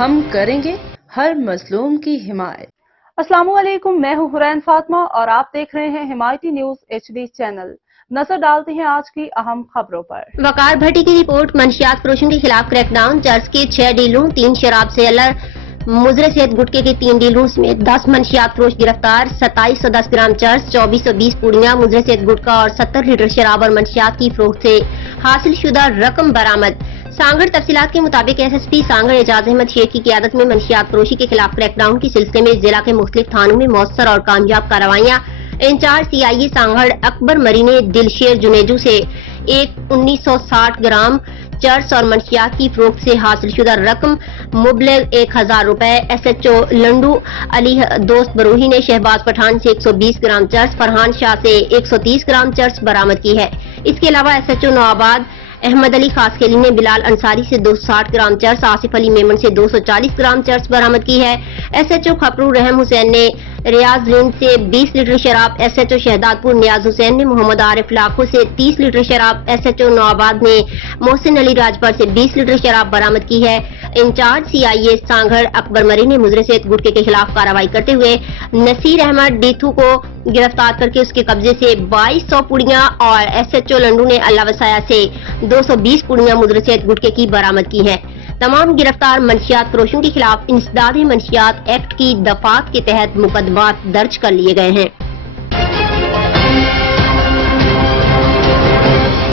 ہم کریں گے ہر مظلوم کی حمایت۔ السلام علیکم، میں ہوں حرین فاطمہ اور آپ دیکھ رہے ہیں حمایتی نیوز HD چینل۔ نظر ڈالتے ہیں آج کی اہم خبروں پر۔ وقار بھٹی کی رپورٹ، منشیات فروشوں کے خلاف کریک ڈاؤن، چرس کے 6 ڈیلروں، 3 شراب سیلر، مضر صحت گٹکے کے 3 ڈیلروں سمیت 10 منشیات فروش گرفتار، 2710 گرام چرس، 2420 پوڑیاں مضر صحت گٹکا اور 70 لیٹر شراب اور منشیات کی فروخت سے حاصل شدہ رقم برآمد۔ سانگڑ تفصیلات کے مطابق SSP سانگڑ اعجاز احمد شیخ کی قیادت میں منشیات فروشی کے خلاف کریک ڈاؤن کے سلسلے میں ضلع کے مختلف تھانوں میں مؤثر اور کامیاب کارروائیاں انچارج CIA سانگڑ اکبر مری نے دلشیر جنیجو سے 1960 گرام چرس اور منشیات کی فروخت سے حاصل شدہ رقم مبلغ 1000 روپے۔ SHO لنڈو علی دوست بروہی نے شہباز پٹھان سے 120 گرام چرس، فرحان شاہ سے 130 گرام چرس برآمد کی ہے۔ اس کے علاوہ SHO نوآباد احمد علی خاص کھیلی نے بلال انصاری سے 260 گرام چرس، آصف علی میمن سے 240 گرام چرس برآمد کی ہے۔ SHO کھپرو رحم حسین نے ریاض رند سے 20 لیٹر شراب، SHO شہداد پور نیاز حسین نے محمد عارف لاکھو سے 30 لیٹر شراب، SHO نوآباد نے محسن علی راجپر سے 20 لیٹر شراب برآمد کی ہے۔ انچارج CIA سانگڑ اکبر مری نے مضر صحت گٹکے کے خلاف کارروائی کرتے ہوئے نصیر احمد ڈیتھو کو گرفتار کر کے اس کے قبضے سے 2200 پوڑیاں اور SHO لنڈو نے اللہ وسایا سے 220 پوڑیاں مضر صحت گٹکے کی برآمد کی ہیں۔ تمام گرفتار منشیات فروشوں کے خلاف انسداد منشیات ایکٹ کی دفعات کے تحت مقدمات درج کر لیے گئے ہیں۔